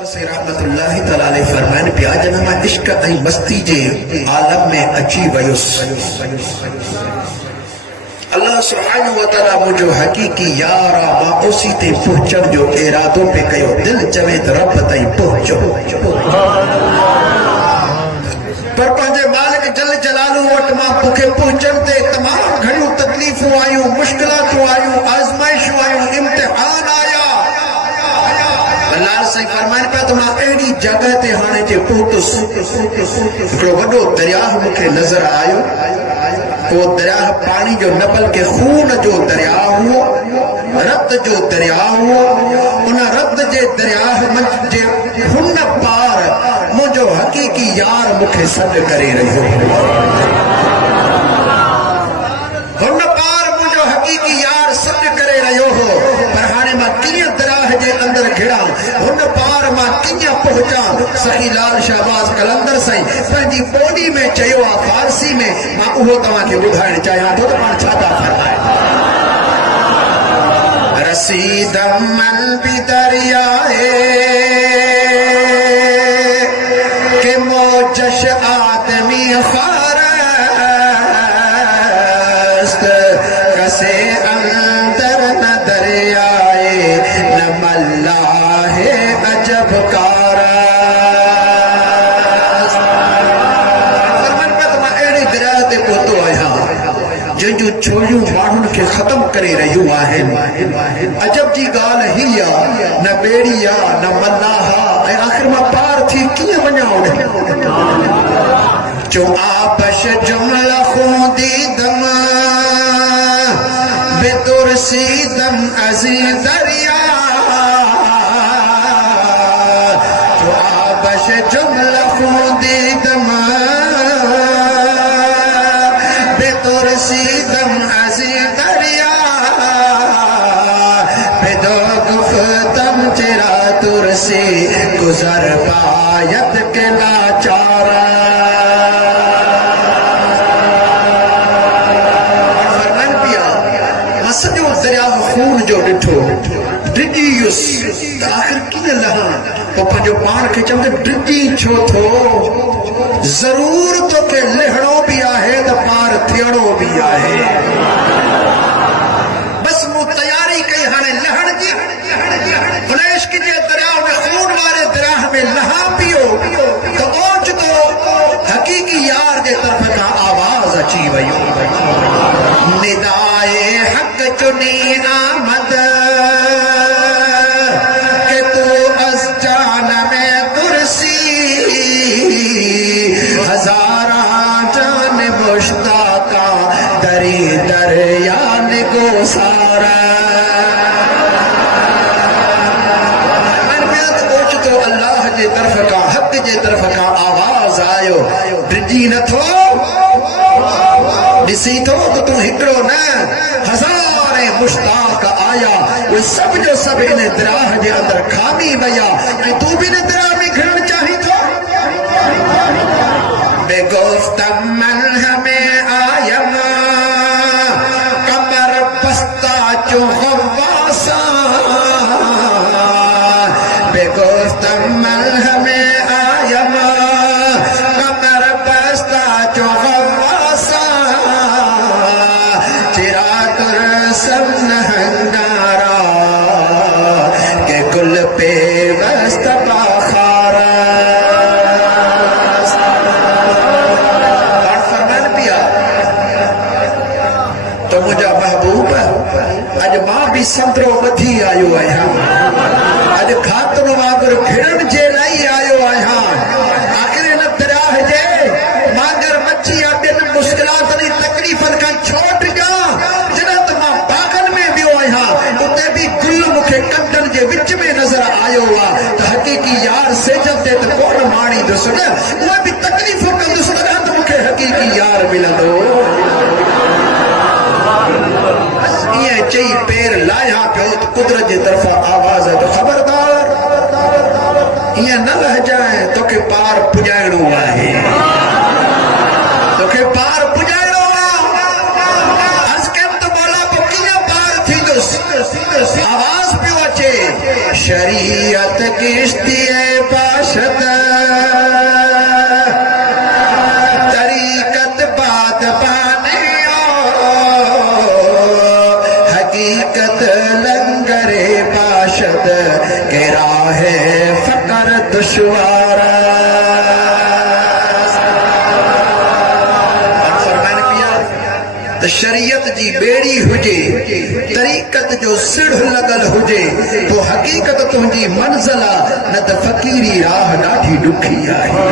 कलंदर से रहमतुल्लाहि तआला अलैहि फरमान पिया जब मां इश्क ऐं मस्ती जे आलम में अची वयुस अल्लाह सुब्हानहु व तआला मुझो हकीकी यार मां उसी ते पहुंचण जो इरादो पे कयो दिल चवे त रब ताईं पहुंचो पर पंहिंजे मालिक जल जलालू वट मां बुखे पहुंचण ते तमाम घणियूं तकलीफ़ूं आयूं, मुश्किलातूं आयूं, आज़माइशूं आयूं, इम्तिहान आया। लाल साईं फरमाइनि पिया त मां अहिड़ी जॻह ते हाणे जे पहुतुसि हिकिड़ो वॾो दरियाह मूंखे नज़र आयो। वो दरियाह पानी जो न बल्कि खून जो दरियाह हुओ, रत जो दरियाह हुओ। उन रत जे दरियाह जे हुन पार मुंहिंजो हकीकी यार मूंखे सॾु करे रहियो। हुन पार मुंहिंजो हकीकी यार सॾु करे रहियो हो। पर हाणे मां कीअं दरियाह जे अंदर घिड़ा, हुन पार मां कीअं पहुचा। सखी लाल शाहबाज़ कलंदर साईं पंहिंजी ॿोली में चयो आहे, फारसी में, मां उहो तव्हांखे ॿुधाइण चाहियां थो त पाण छा था फरमाए। रसीदम मन भी दरियाए के मोजश आदमी खारस्त कसे अंदर न दरियाए न मल्ला है अजब कारा। जंहिंजूं छोरियूं माण्हुनि खे ख़त्म करे रहियूं आहिनि। अजब जी ॻाल्हि ही आहे, न ॿेड़ी आहे न मल्लाह आहे, ऐं आख़िर मां पार थी कीअं वञा उन चो आबश जुमला खूंदीदम बेदुरसीदम अज़ी दरिया चो आबश जुमला खूंदीदम बेदुरसीदम अज़ी दरिया बेदो गुफ्तम चिरा तुरसी गुजर पायत के लाचारा। सॼो दरिया खून जो ॾिठो, डिॼी वियुसि त आख़िर कीअं लहां। पोइ पंहिंजो पाण खे चवंदे डिॼी छो थो, ज़रूर तोखे लहणो बि आहे त पार थियणो बि आहे। बसि मूं तयारी कई हाणे लहण जी। हुन इश्क जे दरिया में, खून वारे दरिया में लहा पियो त ओचितो हक़ीक़ी यार जे तरफ़ खां आवाज़ अची वई, निदाए हक़ चुनी आमद के तू अज़ जान में तुरसी हज़ारा जान मुश्ताका दरी दरिया निगो सारा। अल्लाह जे तरफ़ खां, हक़ जे तरफ़ खां आवाज़ आयो, डिॼी नथो, ॾिसी थो त तूं हिकिड़ो न हज़ारे मुश्ताक आया। उहे सभ जो सभु इन दरिया जे अंदरि खामी विया ऐं तूं बि इन दरिया में घिरण चाहीं थो। बेगुफ्तम मलहमे आयम कमर बस्ता जो ग़वासा बेगुफ्तम मलहमे आयम कमर बस्ता जो ग़वासा चिरा तुरसम नहंगारा के कुल पे वस्त बाखारा। तो मुझा महबूब अज मां भी संदरो ॿधी आयो आहियां, अज खातन वांगुरु घिड़न जे लाइ आयो आहियां। आख़िर इन दरिया जे मांगर मच्छी ॿिन मुश्किलातनि तकलीफ़नि खां छोट ॾियां। जॾहिं त मां बागन में वियो आहियां, उते बि गुल मूंखे कंडनि जे विच में नज़र आयो आहे त हक़ीक़ी यार सेजल ते त कोन माणींदुसि न, उहे बि तकलीफ़ कंदुसि त मूंखे हक़ीक़ी यार मिलंदो। ईअं चई पेर लाहिया पियो त कुदरत जे तरफ़ां आवाज़ आहे, ख़बरदार ईअं न लहजाए, तोखे पार पुॼाइणो आहे, तोखे पार पुॼाइणो आहे। अर्ज़ कयमि त मौला पोइ कीअं पार थींदुसि। आवाज़ पियो अचे, शरीयत किश्ती बाशत तरीकत बात पाने हकीकत लंगरे बाशत के राह फकर दुश्वारा शरीयत जी बेड़ी हुजे तरीकत जो सिढ़ लगल हुजे तो हकीकत तुझी मंज़िल न त फकीरी राह ॾाढी ॾुखी आहे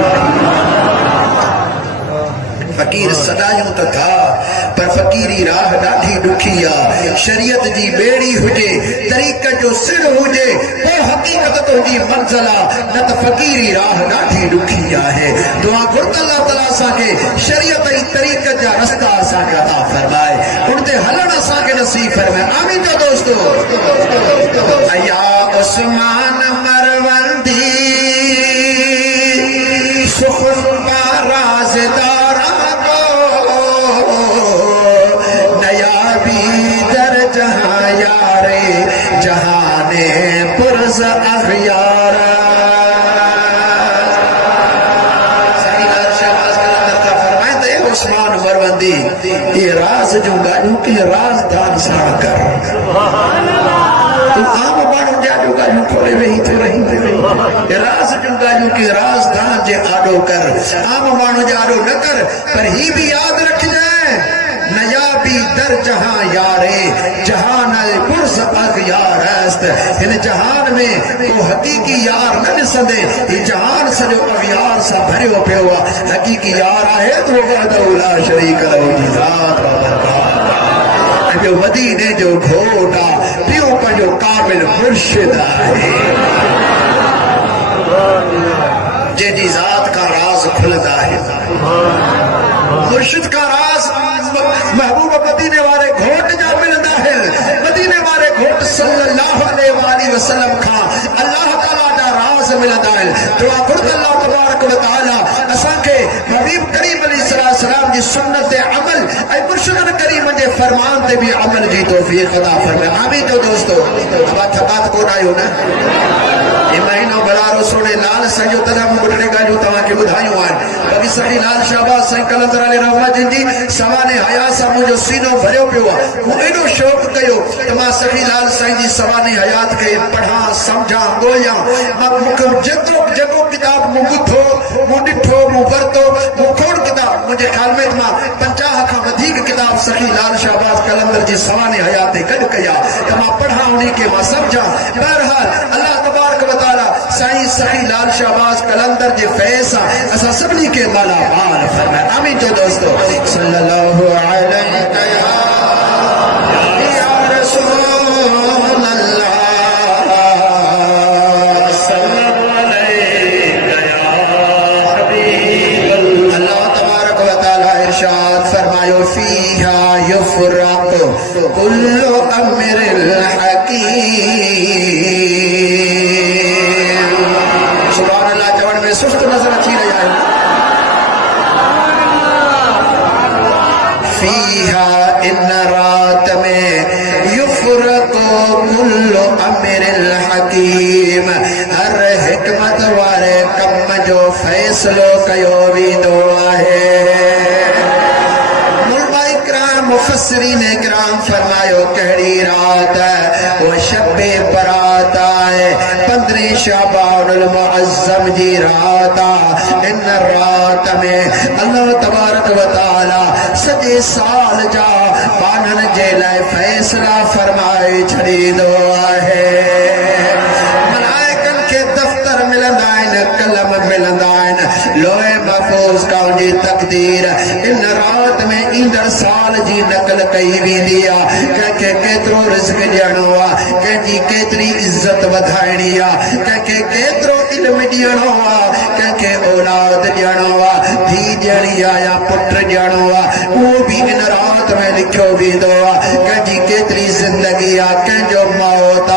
फकीर सदायूं त था पर फकीरी राह ॾाढी ॾुखी आहे शरीयत जी बेड़ी हुजे तरीक़त जो सिढ़ हुजे पोइ हक़ीक़त तुंहिंजी मंज़िल न त फकीरी राह ॾाढी ॾुखी आहे दुआ घुर अल्लाह ताला असांखे शरीयत ऐं तरीक़त जा रस्ता असांखे अता फरमाए उन ते हलण असांखे नसीब फरमाए आमीन जो दोस्तो अया उस्मान मरवंदी सुखुन का राज़दार जहां यारे जहाने पुरज़ अखयारा उस्मान मरवंदी ये राज जो गाजू के राजदान सा कर तू आम माण्हू जा जो गाजू खोले वेही तो रही राज जो गाजू के राजदान जे आडो कर आम माण्हू जा आडो न कर पर ही भी याद रख जाए नयाबी दर जहां यारे जहान पुरस अखयार است इन जहान में को हकीकी यार न ॾिसंदे ही जहान सॼो अखयार सां भरियो पियो आहे हकीकी यार आहे तो वहदहु ला शरीक लहू जी ज़ात जो मदीने जो घोट आहे पियो पंहिंजो कामिल मुर्शिद आहे जंहिंजी ज़ात का राज खुलंदा आहे मुर्शिद का राज महबूब मदीने वाले घोट जा मिलंदा है मदीने वाले घोट सल्लल्लाहु अलैहि वसल्लम खां अल्लाह ताला जा राज मिलंदा है दुआ घुर अल्लाह तबारक व तआला असांखे हबीब करीम अलैहिस्सलाम जी सुन्नत ते अमल ऐं मुर्शिद करीम जे फरमान ते भी अमल जी तौफीक अता फरमाए आमीन जो दोस्तो अब थकात कोन आयो न ये महीनो बड़ारो सोने लाल साईं जो तमाम गुडरे गाजू तव्हांखे ॿुधायूं आहिनि बाक़ी साईं लाल शाहबाज साईं कलंदर अली रहमत जी सवाने हया सां मुंहिंजो सीनो भरियो पियो आहे मूं एॾो शौक़ु कयो त मां सखी लाल साईं जी सवाने हयात खे पढ़ां सम्झां ॻोल्हियां मूंखे जेको किताब मूं ॿुधो मूं ॾिठो मूं वरितो मूं खोड़ किताब मुंहिंजे ख़्याल में मां 50 खां वधीक किताब सखी लाल शाहबाज कलंदर जी सवाने हयात ते गॾु कया त मां पढ़ां उन्ही खे मां सम्झां बहरहाल अल्लाह तबारक व तआला साईं सखी लाल शाहबाज कलंदर जे फैज़ सां असां सभिनी खे माला माल फरमाए आमीन जो दोस्तो सल्लल्लाहु अलैहि या रसूल अल्लाह सल्लल्लाहु अलैहि या हबीब अल्लाह तबारक व तआला इरशाद फरमायो फीहा युफरक़ कुल्लु अम्रिल हकीम सुस्त नजर अची रहा है फीहा इन रात में युफरक़ु कुल्लु अम्रिल हकीम हर हिकमत वारे कम जो फैसलो कयो वेंदो आहे मुफस्सिरीन इकराम फरमायो कहिड़ी रात वो शब्बे बरात आहे 15 शाबानुल मुअज़्ज़म जी रात इन रात में अल्लाह तबारक व तआला सॼे साल जा बानन जे लाइ फैसला फरमाए छॾींदो आहे मलाइकनि खे दफ़्तर मिलंदा आहिनि कलम मिलंदा आहिनि लोहे महफूज़ का उनजी तक़दीर इन रात में ईंदड़ साल जी नकल कई वेंदी आहे कंहिंखे केतिरो रिज़्क़ ॾियणो आहे कंहिंजी केतिरी इज़त वधाइणी आहे कंहिंखे केतिरो इल्म ॾियणो आहे कंहिंखे औलाद ॾियणो आहे धीउ ॾियणी आहे या पुट ॾियणो आहे उहो बि इन रात में लिखियो वेंदो आहे कंहिंजी केतिरी ज़िंदगी आहे कंहिंजो मौत